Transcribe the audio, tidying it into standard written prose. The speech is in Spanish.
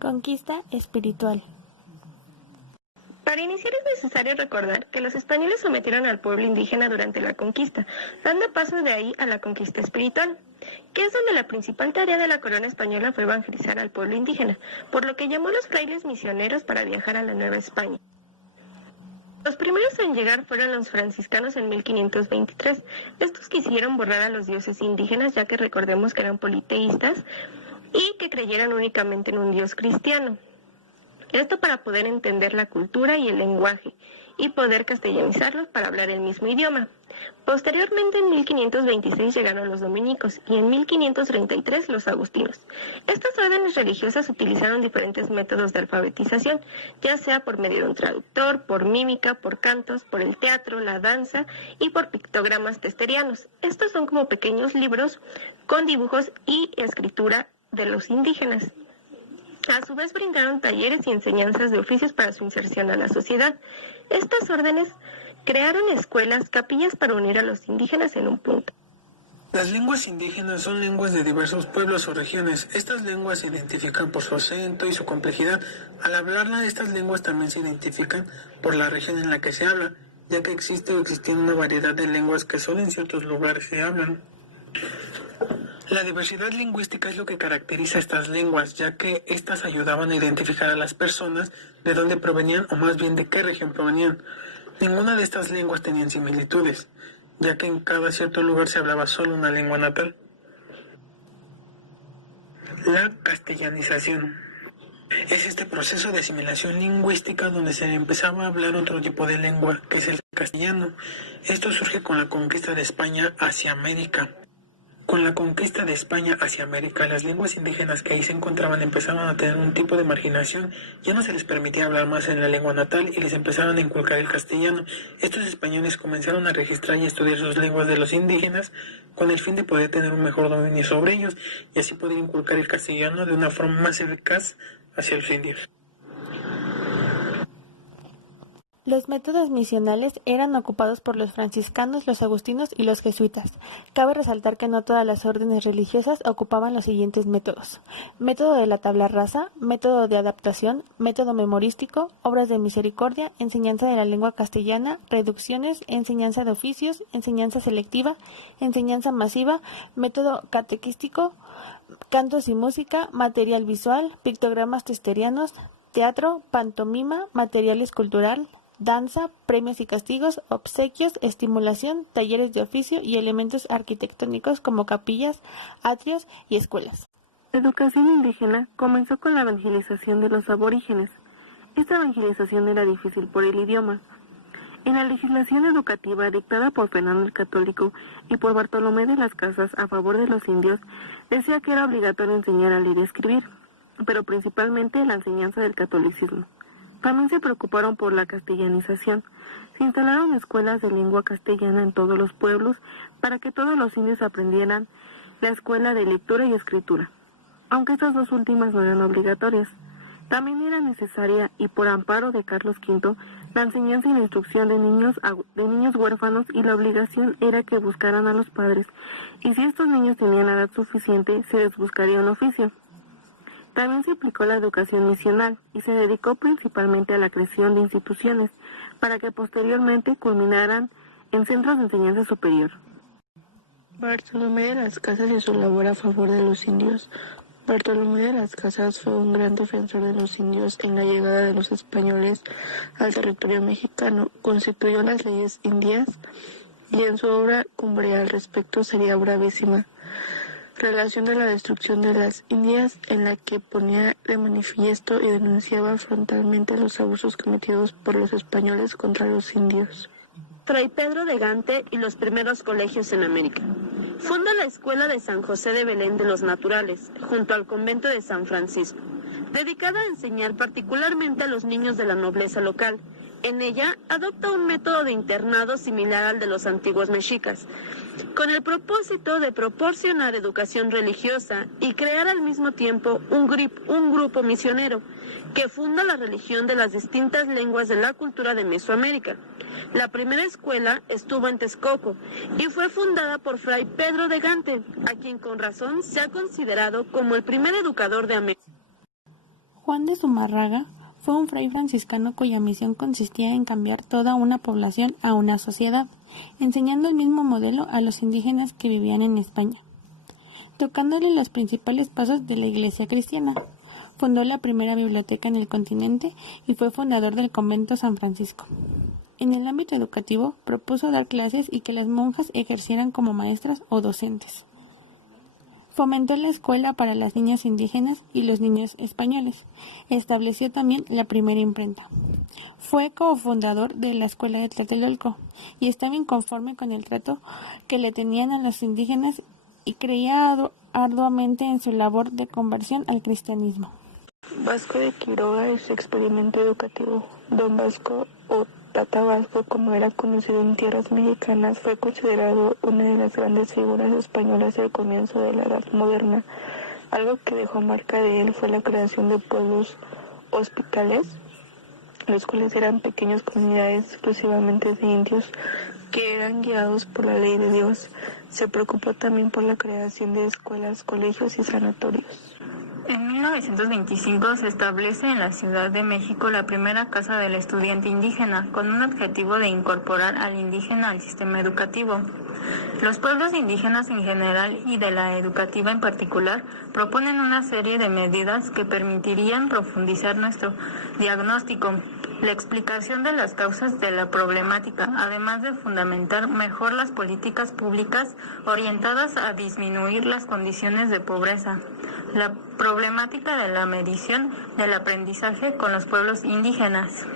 Conquista espiritual. Para iniciar es necesario recordar que los españoles sometieron al pueblo indígena durante la conquista, dando paso de ahí a la conquista espiritual, que es donde la principal tarea de la corona española fue evangelizar al pueblo indígena, por lo que llamó a los frailes misioneros para viajar a la Nueva España. Los primeros en llegar fueron los franciscanos en 1523. Estos quisieron borrar a los dioses indígenas, ya que recordemos que eran politeístas y que creyeran únicamente en un dios cristiano. Esto para poder entender la cultura y el lenguaje, y poder castellanizarlos para hablar el mismo idioma. Posteriormente, en 1526 llegaron los dominicos y en 1533 los agustinos. Estas órdenes religiosas utilizaron diferentes métodos de alfabetización, ya sea por medio de un traductor, por mímica, por cantos, por el teatro, la danza y por pictogramas testerianos. Estos son como pequeños libros con dibujos y escritura de los indígenas. A su vez brindaron talleres y enseñanzas de oficios para su inserción a la sociedad. Estas órdenes crearon escuelas, capillas para unir a los indígenas en un punto. Las lenguas indígenas son lenguas de diversos pueblos o regiones. Estas lenguas se identifican por su acento y su complejidad. Al hablarla, estas lenguas también se identifican por la región en la que se habla, ya que existe o existía una variedad de lenguas que solo en ciertos lugares se hablan. La diversidad lingüística es lo que caracteriza a estas lenguas, ya que estas ayudaban a identificar a las personas de dónde provenían o más bien de qué región provenían. Ninguna de estas lenguas tenían similitudes, ya que en cada cierto lugar se hablaba solo una lengua natal. La castellanización es este proceso de asimilación lingüística donde se empezaba a hablar otro tipo de lengua, que es el castellano. Esto surge con la conquista de España hacia América. Con la conquista de España hacia América, las lenguas indígenas que ahí se encontraban empezaban a tener un tipo de marginación, ya no se les permitía hablar más en la lengua natal y les empezaron a inculcar el castellano. Estos españoles comenzaron a registrar y estudiar sus lenguas de los indígenas con el fin de poder tener un mejor dominio sobre ellos y así poder inculcar el castellano de una forma más eficaz hacia los indios. Los métodos misionales eran ocupados por los franciscanos, los agustinos y los jesuitas. Cabe resaltar que no todas las órdenes religiosas ocupaban los siguientes métodos: método de la tabla rasa, método de adaptación, método memorístico, obras de misericordia, enseñanza de la lengua castellana, reducciones, enseñanza de oficios, enseñanza selectiva, enseñanza masiva, método catequístico, cantos y música, material visual, pictogramas testerianos, teatro, pantomima, material escultural, danza, premios y castigos, obsequios, estimulación, talleres de oficio y elementos arquitectónicos como capillas, atrios y escuelas. La educación indígena comenzó con la evangelización de los aborígenes. Esta evangelización era difícil por el idioma. En la legislación educativa dictada por Fernando el Católico y por Bartolomé de las Casas a favor de los indios, decía que era obligatorio enseñar a leer y escribir, pero principalmente la enseñanza del catolicismo. También se preocuparon por la castellanización. Se instalaron escuelas de lengua castellana en todos los pueblos para que todos los indios aprendieran la escuela de lectura y escritura, aunque estas dos últimas no eran obligatorias. También era necesaria, y por amparo de Carlos V, la enseñanza y la instrucción de niños huérfanos, y la obligación era que buscaran a los padres, y si estos niños tenían la edad suficiente, se les buscaría un oficio. También se aplicó la educación misional y se dedicó principalmente a la creación de instituciones para que posteriormente culminaran en centros de enseñanza superior. Bartolomé de las Casas y su labor a favor de los indios. Bartolomé de las Casas fue un gran defensor de los indios en la llegada de los españoles al territorio mexicano, constituyó las leyes indias y en su obra cumbre al respecto sería bravísima. Relación de la destrucción de las Indias, en la que ponía de manifiesto y denunciaba frontalmente los abusos cometidos por los españoles contra los indios. Fray Pedro de Gante y los primeros colegios en América. Funda la Escuela de San José de Belén de los Naturales, junto al convento de San Francisco, dedicada a enseñar particularmente a los niños de la nobleza local. En ella adopta un método de internado similar al de los antiguos mexicas, con el propósito de proporcionar educación religiosa y crear al mismo tiempo un grupo misionero que funda la religión de las distintas lenguas de la cultura de Mesoamérica. La primera escuela estuvo en Texcoco y fue fundada por Fray Pedro de Gante, a quien con razón se ha considerado como el primer educador de América. Juan de Zumárraga fue un fray franciscano cuya misión consistía en cambiar toda una población a una sociedad, enseñando el mismo modelo a los indígenas que vivían en España, tocándole los principales pasos de la Iglesia cristiana. Fundó la primera biblioteca en el continente y fue fundador del convento San Francisco. En el ámbito educativo, propuso dar clases y que las monjas ejercieran como maestras o docentes. Fomentó la escuela para las niñas indígenas y los niños españoles. Estableció también la primera imprenta. Fue cofundador de la escuela de Tlatelolco y estaba inconforme con el trato que le tenían a los indígenas y creía arduamente en su labor de conversión al cristianismo. Vasco de Quiroga y su experimento educativo. Don Vasco o Tata Vasco, como era conocido en tierras mexicanas, fue considerado una de las grandes figuras españolas del comienzo de la Edad Moderna. Algo que dejó marca de él fue la creación de pueblos hospitales, los cuales eran pequeñas comunidades exclusivamente de indios que eran guiados por la ley de Dios. Se preocupó también por la creación de escuelas, colegios y sanatorios. En 1925 se establece en la Ciudad de México la primera Casa del Estudiante Indígena, con un objetivo de incorporar al indígena al sistema educativo. Los pueblos indígenas en general y de la educativa en particular proponen una serie de medidas que permitirían profundizar nuestro diagnóstico, la explicación de las causas de la problemática, además de fundamentar mejor las políticas públicas orientadas a disminuir las condiciones de pobreza, la problemática de la medición del aprendizaje con los pueblos indígenas.